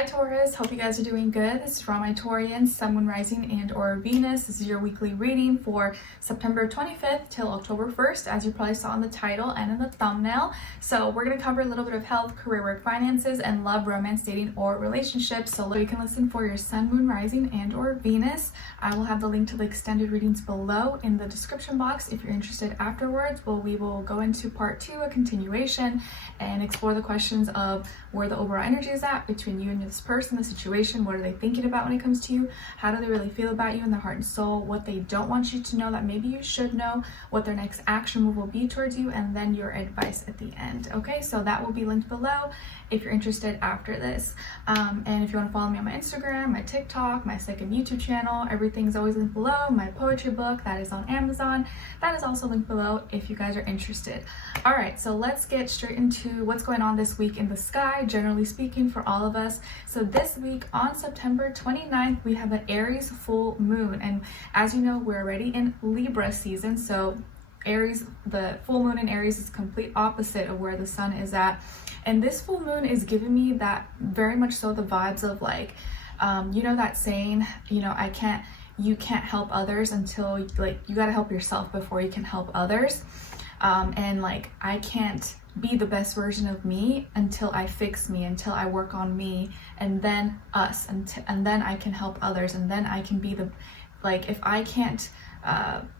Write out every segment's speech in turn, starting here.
Hi Taurus, hope you guys are doing good. This is for all my Taurians, Sun, Moon, Rising, and or Venus. This is your weekly reading for September 25th till October 1st, as you probably saw in the title and in the thumbnail. So we're going to cover a little bit of health, career, work, finances, and love, romance, dating, or relationships. So you can listen for your Sun, Moon, Rising, and or Venus. I will have the link to the extended readings below in the description box if you're interested afterwards. We will go into part 2, a continuation, and explore the questions of where the overall energy is at between you and this person, the situation. What are they thinking about when it comes to you? How do they really feel about you in their heart and soul? What they don't want you to know that maybe you should know, what their next action move will be towards you, and then your advice at the end. Okay, so that will be linked below if you're interested after this. And if you want to follow me on my Instagram, my TikTok, my second YouTube channel, everything's always linked below. My poetry book, that is on Amazon, that is also linked below if you guys are interested. All right, so let's get straight into what's going on this week in the sky, generally speaking, for all of us. So this week on September 29th, we have an Aries full moon. And as you know, we're already in Libra season. So Aries, the full moon in Aries is complete opposite of where the sun is at. And this full moon is giving me that very much so the vibes of like, you know, that saying, you know, you can't help others until like, you got to help yourself before you can help others. And like, I can't be the best version of me until I fix me, until I work on me, and then us, and then I can help others, and then I can be the, like, if I can't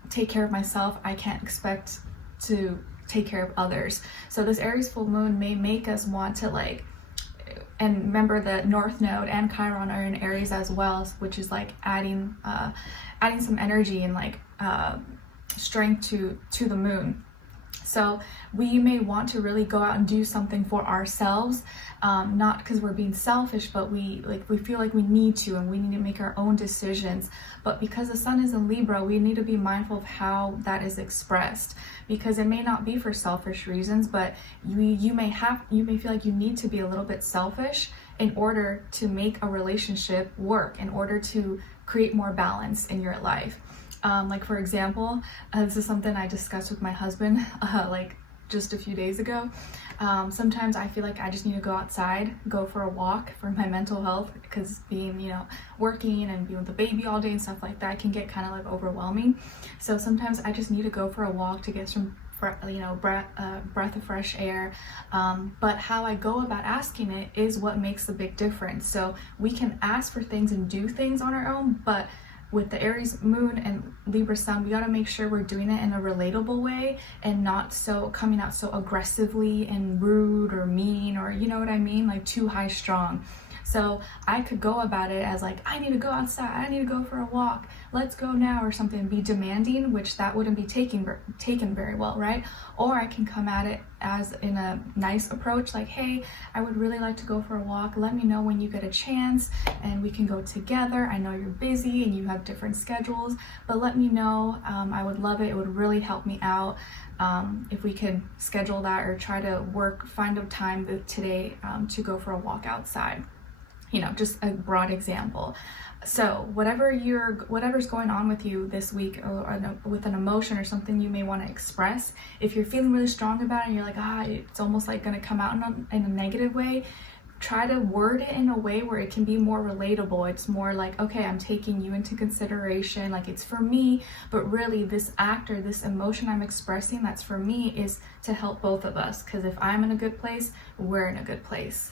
take care of myself, I can't expect to take care of others. So this Aries full moon may make us want to like, and remember the North Node and Chiron are in Aries as well, which is like adding some energy and like strength to the moon. So we may want to really go out and do something for ourselves, not because we're being selfish, but we feel like we need to, and we need to make our own decisions. But because the sun is in Libra, we need to be mindful of how that is expressed, because it may not be for selfish reasons, but you may feel like you need to be a little bit selfish in order to make a relationship work, in order to create more balance in your life. Like for example, this is something I discussed with my husband like just a few days ago. Sometimes I feel like I just need to go outside, go for a walk for my mental health, because being, you know, working and being with the baby all day and stuff like that can get kind of like overwhelming. So sometimes I just need to go for a walk to get some breath of fresh air. But how I go about asking it is what makes the big difference. So we can ask for things and do things on our own, but with the Aries moon and Libra sun, we got to make sure we're doing it in a relatable way and not so coming out so aggressively and rude or mean, or you know what I mean, like too high strong. So I could go about it as like, I need to go outside, I need to go for a walk, let's go now, or something, be demanding, which that wouldn't be taken very well, right? Or I can come at it as in a nice approach, like, hey, I would really like to go for a walk, let me know when you get a chance and we can go together. I know you're busy and you have different schedules, but let me know. I would love it. It would really help me out if we could schedule that, or try to find a time today to go for a walk outside. You know, just a broad example. So whatever's going on with you this week, or with an emotion or something you may want to express, if you're feeling really strong about it and you're like, it's almost like going to come out in a negative way, try to word it in a way where it can be more relatable. It's more like, okay, I'm taking you into consideration, like it's for me, but really this act or this emotion I'm expressing that's for me is to help both of us, because if I'm in a good place, we're in a good place.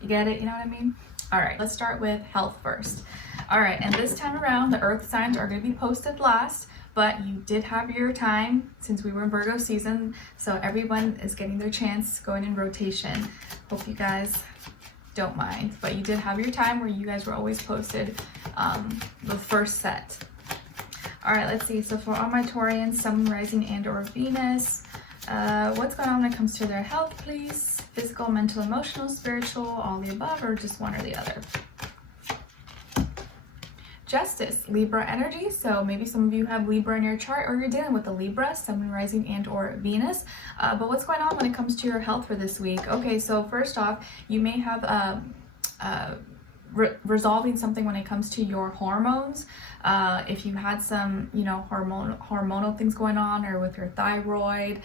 You get it? You know what I mean? All right, let's start with health first. All right, and this time around, the earth signs are going to be posted last, but you did have your time since we were in Virgo season, so everyone is getting their chance going in rotation. Hope you guys don't mind, but you did have your time where you guys were always posted the first set. All right, let's see. So for all my Taurians, Sun, Rising, and or Venus, what's going on when it comes to their health, please? Physical, mental, emotional, spiritual, all the above, or just one or the other? Justice, Libra energy. So maybe some of you have Libra in your chart, or you're dealing with a Libra, Sun, Rising, and or Venus. But what's going on when it comes to your health for this week? Okay, so first off, you may have resolving something when it comes to your hormones. If you had some, hormonal things going on, or with your thyroid,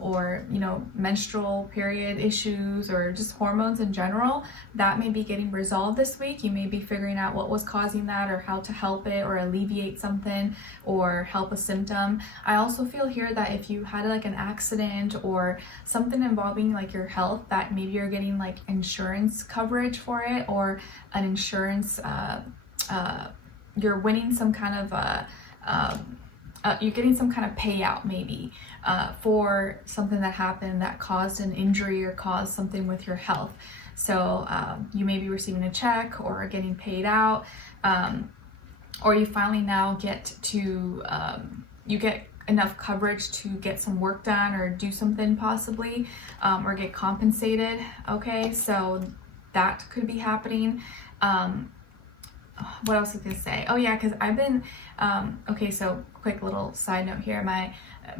or, menstrual period issues, or just hormones in general, that may be getting resolved this week. You may be figuring out what was causing that, or how to help it, or alleviate something, or help a symptom. I also feel here that if you had like an accident or something involving like your health, that maybe you're getting like insurance coverage for it, or an insurance, you're winning some kind of, you're getting some kind of payout maybe for something that happened that caused an injury or caused something with your health. So you may be receiving a check or getting paid out, or you finally now get to, you get enough coverage to get some work done or do something possibly, or get compensated. Okay, so that could be happening. What else was I gonna say? Oh yeah, because I've been, okay, so quick little side note here. My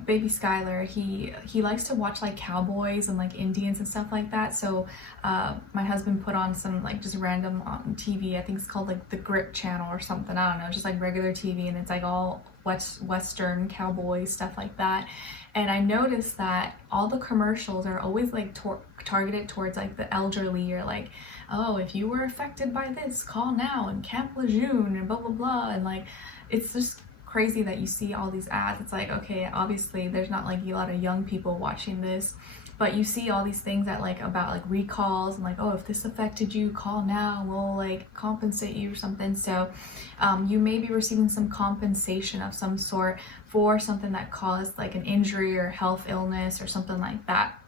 baby Skylar, he likes to watch like cowboys and like Indians and stuff like that. So my husband put on some like just random on TV. I think it's called like the Grip channel or something. I don't know, just like regular TV, and it's like all Western cowboy stuff like that. And I noticed that all the commercials are always like targeted towards like the elderly, or like, oh, if you were affected by this, call now in Camp Lejeune and blah blah blah. And like, it's just crazy that you see all these ads. It's like, okay, obviously there's not like a lot of young people watching this, but you see all these things that like about like recalls and like, oh, if this affected you, call now, we'll like compensate you or something. So you may be receiving some compensation of some sort for something that caused like an injury or health illness or something like that.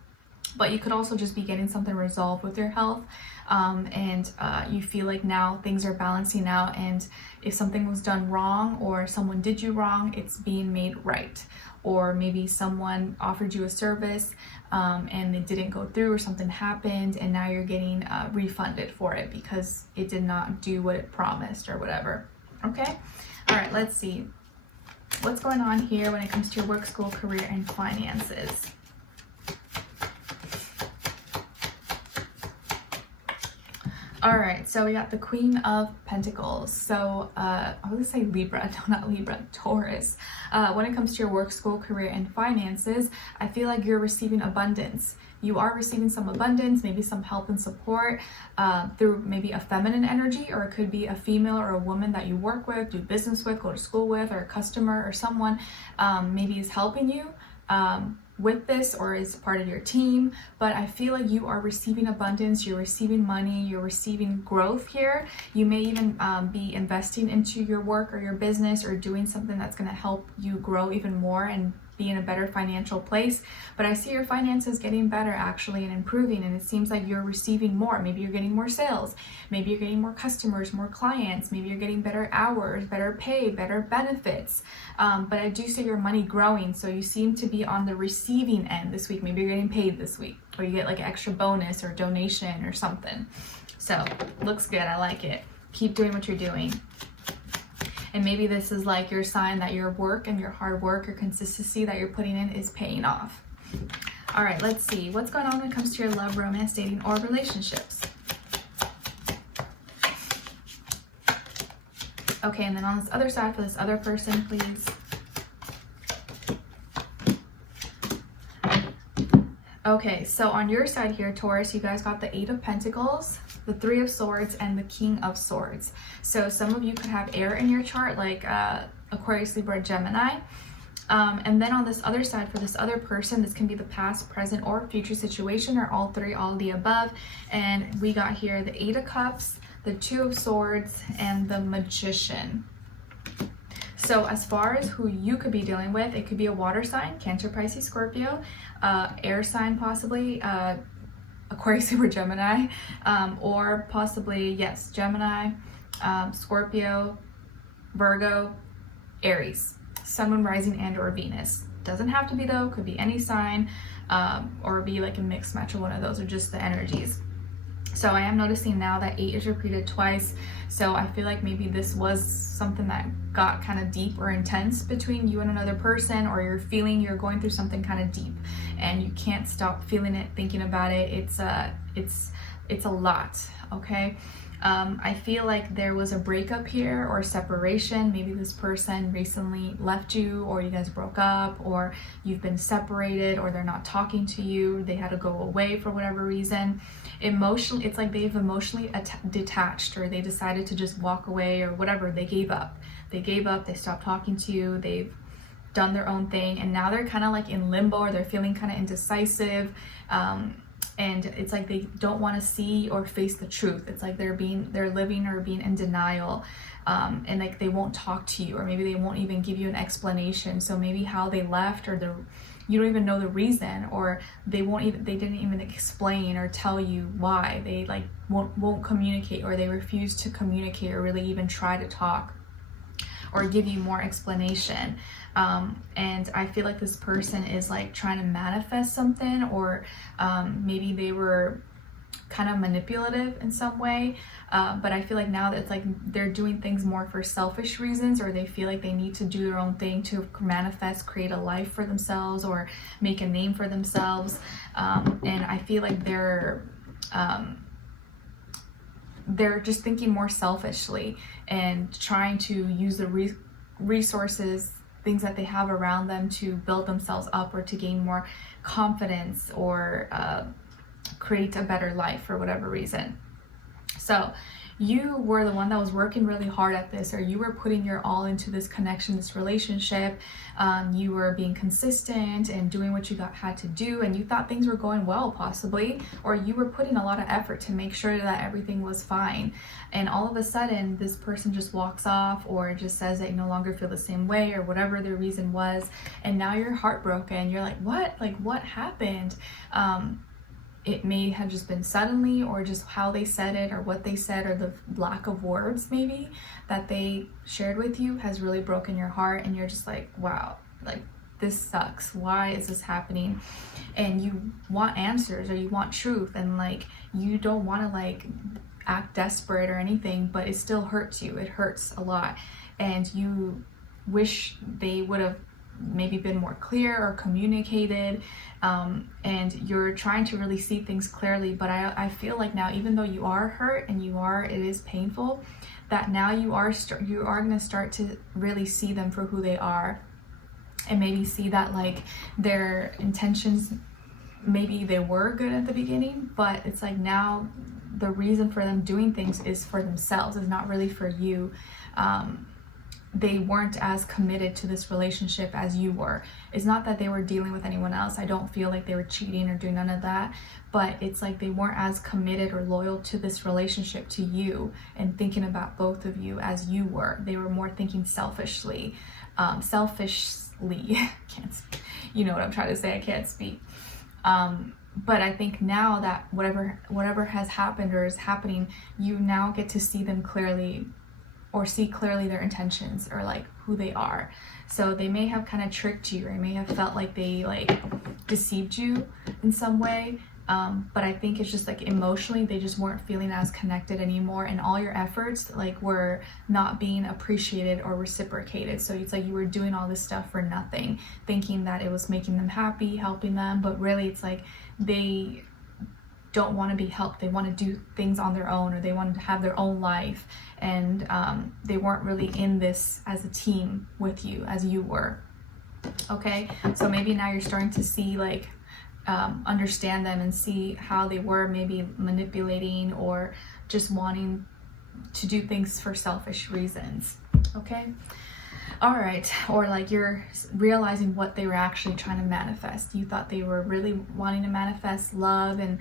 But you could also just be getting something resolved with your health, and you feel like now things are balancing out, and if something was done wrong or someone did you wrong, it's being made right. Or maybe someone offered you a service and it didn't go through, or something happened, and now you're getting refunded for it because it did not do what it promised or whatever. Okay, all right, let's see what's going on here when it comes to your work, school, career, and finances. All right, so we got the Queen of Pentacles. So I was gonna say Libra, no, not Libra, Taurus. When it comes to your work, school, career, and finances, I feel like you're receiving abundance. You are receiving some abundance, maybe some help and support through maybe a feminine energy, or it could be a female or a woman that you work with, do business with, go to school with, or a customer or someone maybe is helping you with this, or is part of your team. But I feel like you are receiving abundance, you're receiving money, you're receiving growth here. You may even be investing into your work or your business, or doing something that's going to help you grow even more and be in a better financial place. But I see your finances getting better actually, and improving, and it seems like you're receiving more. Maybe you're getting more sales, maybe you're getting more customers, more clients, maybe you're getting better hours, better pay, better benefits. But I do see your money growing, so you seem to be on the receiving end this week. Maybe you're getting paid this week, or you get like an extra bonus or donation or something. So looks good, I like it. Keep doing what you're doing. And maybe this is like your sign that your work and your hard work, your consistency that you're putting in is paying off. All right, let's see what's going on when it comes to your love, romance, dating, or relationships. Okay, and then on this other side for this other person, please. Okay, so on your side here, Taurus, you guys got the 8 of Pentacles, the 3 of Swords, and the King of Swords. So some of you could have air in your chart, like Aquarius, Libra, Gemini. And then on this other side, for this other person, this can be the past, present, or future situation, or all three, all of the above. And we got here the 8 of Cups, the 2 of Swords, and the Magician. So as far as who you could be dealing with, it could be a water sign, Cancer, Pisces, Scorpio, air sign possibly, Aquarius, Libra, Gemini, or possibly, yes, Gemini, Scorpio, Virgo, Aries, Sun, Moon, Rising, and or Venus. Doesn't have to be though, could be any sign, or be like a mixed match of one of those, or just the energies. So I am noticing now that 8 is repeated twice. So I feel like maybe this was something that got kind of deep or intense between you and another person, or you're feeling you're going through something kind of deep and you can't stop feeling it, thinking about it. It's a lot, okay? I feel like there was a breakup here or separation. Maybe this person recently left you, or you guys broke up, or you've been separated, or they're not talking to you. They had to go away for whatever reason. Emotionally, it's like they've emotionally detached, or they decided to just walk away, or whatever. They gave up. They stopped talking to you. They've done their own thing, and now they're kind of like in limbo, or they're feeling kind of indecisive. And it's like they don't want to see or face the truth. It's like they're living or being in denial, and like they won't talk to you, or maybe they won't even give you an explanation. So maybe how they left, or you don't even know the reason, or they didn't even explain or tell you why. They like won't communicate, or they refuse to communicate, or really even try to talk or give you more explanation. And I feel like this person is like trying to manifest something, or maybe they were kind of manipulative in some way, but I feel like now that it's like they're doing things more for selfish reasons, or they feel like they need to do their own thing to manifest, create a life for themselves, or make a name for themselves. And I feel like they're just thinking more selfishly and trying to use the resources, things that they have around them, to build themselves up, or to gain more confidence, or create a better life for whatever reason. So you were the one that was working really hard at this, or you were putting your all into this connection, this relationship. You were being consistent and doing what you had to do, and you thought things were going well, possibly, or you were putting a lot of effort to make sure that everything was fine. And all of a sudden, this person just walks off, or just says that you no longer feel the same way, or whatever their reason was, and now you're heartbroken. You're like, what? Like, what happened? It may have just been suddenly, or just how they said it, or what they said, or the lack of words maybe that they shared with you has really broken your heart, and you're just like, wow, like this sucks. Why is this happening? And you want answers, or you want truth, and like you don't want to like act desperate or anything, but it still hurts you. It hurts a lot, and you wish they would have maybe been more clear or communicated, and you're trying to really see things clearly. But I feel like now, even though you are hurt and it is painful, that now you are going to start to really see them for who they are, and maybe see that like their intentions, maybe they were good at the beginning, but it's like now the reason for them doing things is for themselves, is not really for you. They weren't as committed to this relationship as you were. It's not that they were dealing with anyone else. I don't feel like they were cheating or doing none of that, but it's like they weren't as committed or loyal to this relationship, to you, and thinking about both of you as you were. They were more thinking selfishly. Can't speak. You know what I'm trying to say. I can't speak. But I think now that whatever has happened or is happening, you now get to see them clearly, or see clearly their intentions, or like who they are. So they may have kind of tricked you, or may have felt like they like deceived you in some way. But I think it's just like emotionally, they just weren't feeling as connected anymore, and all your efforts like were not being appreciated or reciprocated. So it's like you were doing all this stuff for nothing, thinking that it was making them happy, helping them, but really it's like they don't want to be helped. They want to do things on their own, or they wanted to have their own life, and they weren't really in this as a team with you as you were. Okay, so maybe now you're starting to see like understand them, and see how they were maybe manipulating, or just wanting to do things for selfish reasons. Okay, all right. Or like you're realizing what they were actually trying to manifest. You thought they were really wanting to manifest love and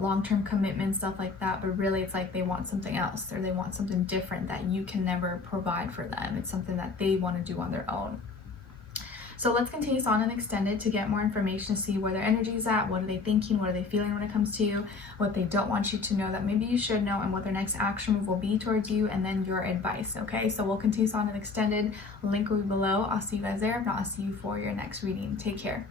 long-term commitment, stuff like that, but really it's like they want something else, or they want something different that you can never provide for them. It's something that they want to do on their own. So let's continue on and extended to get more information, to see where their energy is at, what are they thinking, what are they feeling when it comes to you, what they don't want you to know that maybe you should know, and what their next action move will be towards you, and then your advice. Okay, so we'll continue on and extended. Link will be below. I'll see you guys there. If not, I'll see you for your next reading. Take care.